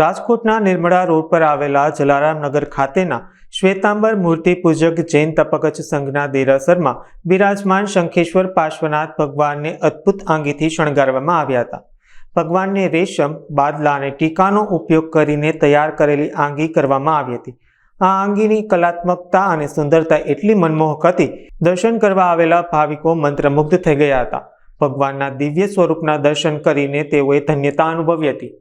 રાજકોટના નિર્મળા રોડ પર આવેલા જલારામ નગર ખાતેના શ્વેતાંબર મૂર્તિ પૂજક જૈન તપકચ સંઘના દેરાસરમાં બિરાજમાન શંખેશ્વર પાર્શ્વનાથ ભગવાનને અદ્ભુત આંગીથી શણગારવામાં આવ્યા હતા. ભગવાનને રેશમ, બાદલા અને ટીકાનો ઉપયોગ કરીને તૈયાર કરેલી આંગી કરવામાં આવી હતી. આ આંગીની કલાત્મકતા અને સુંદરતા એટલી મનમોહક હતી, દર્શન કરવા આવેલા ભાવિકો મંત્રમુગ્ધ થઈ ગયા હતા. ભગવાનના દિવ્ય સ્વરૂપના દર્શન કરીને તેઓએ ધન્યતા અનુભવી હતી.